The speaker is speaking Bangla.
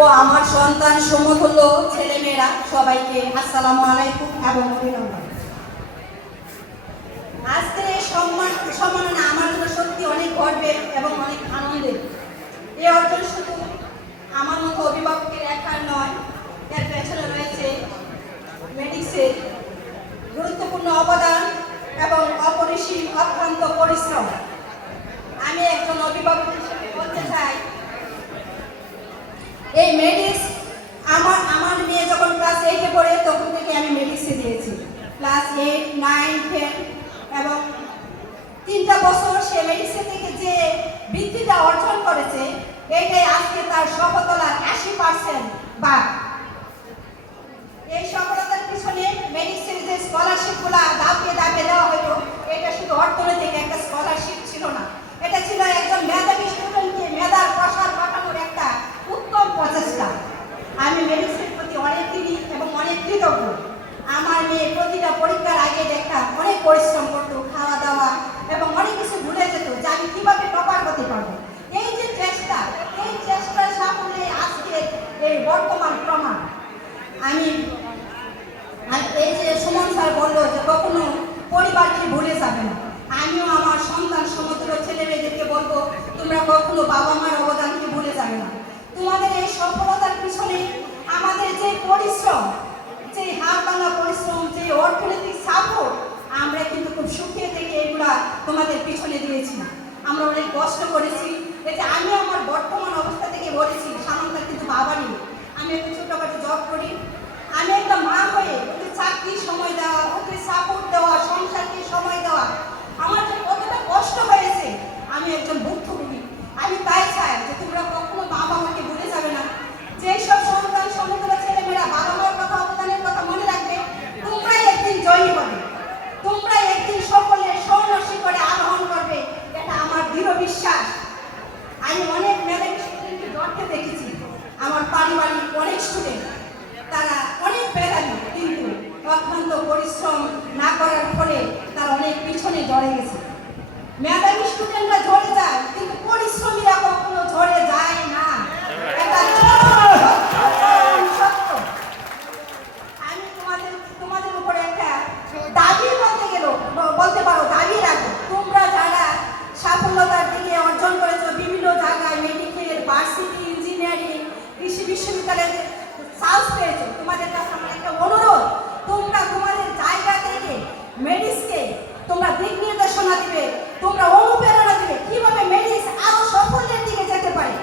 ও আমার সন্তান সমতুল্য ছেলেমেয়েরা সবাইকে আসসালামু আলাইকুম এবং অভিনন্দন। আজকের এই সম্মাননা আমার জন্য সত্যি অনেক গর্বের এবং অনেক আনন্দের। এই অর্জন শুধু আমার মতো অভিভাবকের একার নয়, এর পেছনে রয়েছে মেডিক্সের গুরুত্বপূর্ণ অবদান এবং অপরিসীম অক্লান্ত পরিশ্রম। আমি একজন অভিভাবক হিসেবে বলতে চাই, এই মেডিক্স আমার মেয়ে যখন ক্লাস 8-এ পড়ে তখন থেকে আমি মেডিক্সে দিয়েছি। ক্লাস 8, 9, 10 এবং 3টা বছর সে মেডিক্সে থেকে যে বৃত্তিটা অর্জন করেছে, এটাই আজকে তার সফলতার 80% বা এই সফলতার পিছনে মেডিক্সের যে স্কলারশিপগুলো ধাপে ধাপে দেওয়া হতো, এটা শুধু অর্থনৈতিক একটা স্কলারশিপ ছিল না, এটা ছিল একজন মেধাবী স্টুডেন্টকে মেধার প্রসার ঘটানোর একটা উত্তম প্রচেষ্টা। আমি মেডিক্সের প্রতি অনেক ঋণী এবং অনেক কৃতজ্ঞ। আমার মেয়ে প্রতিটা পরীক্ষার আগে দেখতাম অনেক পরিশ্রম করতো, খাওয়া দাওয়া এবং অনেক কিছু ভুলে যেত যে আমি কীভাবে টপার হতে পারবো। এই যে চেষ্টা, এই চেষ্টার সাফল্যে আজকে এই বর্তমান প্রমাণ। আমি এই যে সুমন স্যার বললো যে কখনো পরিবারকে ভুলে যাবে না, আমিও আমার সন্তান সমতুল্য ছেলে মেয়েদেরকে বলবো, তোমরা কখনো বাবা মার অবদানকে ভুলে যাবে না। তোমাদের এই সফলতার পিছনে আমাদের যে পরিশ্রম, যে হাত ভাঙা পরিশ্রম, যে অর্থনৈতিক সাপোর্ট, আমরা কিন্তু খুব সুখে থেকে এগুলা তোমাদের পিছনে দিয়েছি না। আমরা অনেক কষ্ট করেছি। এই যে আমি আমার বর্তমান অবস্থা থেকে বলেছি, সামান্তার কিন্তু বাবা নেই, আমি একটা ছোটখাটো জব করি। আমি একটা মা হয়ে ওকে চাকরির সময় দেওয়া, ওকে সাপোর্ট দেওয়া, সংসারকে সময় দেওয়া, আমার যে কতটা কষ্ট হয়েছে, আমি একজন ভুক্তভোগী। আমি তাই চাই যে তোমরা কখনো বাবা মাকে ভুলে যাবে না। যেসব সন্তান সমতুল্য ছেলেমেয়েরা বাবা মার কথা, অবদানের কথা মনে রাখবে, তোমরাই একদিন জয়ী হবে, তোমরাই একদিন সকলে স্বর্ণ শিখরে আরোহণ করবে, এটা আমার দৃঢ় বিশ্বাস। আমি অনেক মেধাবী স্টুডেন্টকে গড়তে দেখেছি, আমার পারিবারিক অনেক স্টুডেন্ট, তারা অনেক মেধাবী কিন্তু অক্লান্ত পরিশ্রম না করার ফলে তারা অনেক পিছনে ঝরে গেছে। মেধাবী স্টুডেন্টরা ঝরে যায় কিন্তু পরিশ্রমীরা কখনো ঝরে যায় না, এটা সত্য। আমি তোমাদের উপরে একটা দাবি বলতে পারো, দাবি রাখো, তোমরা যারা সাফল্যতার দিকে অর্জন করেছো, বিভিন্ন জায়গায় মেডিকেল, ভার্সিটি, ইঞ্জিনিয়ারিং, কৃষি বিশ্ববিদ্যালয়ে সাহস পেয়েছো, তোমাদের কাছে আমার একটা অনুরোধ, তোমরা তোমাদের জায়গা থেকে মেডিক্সকে তোমরা দিক নির্দেশনা দিবে, তোমরা অনুপ্রেরণা দিবে কিভাবে মেডিক্স আরো সাফল্যের দিকে যেতে পারে।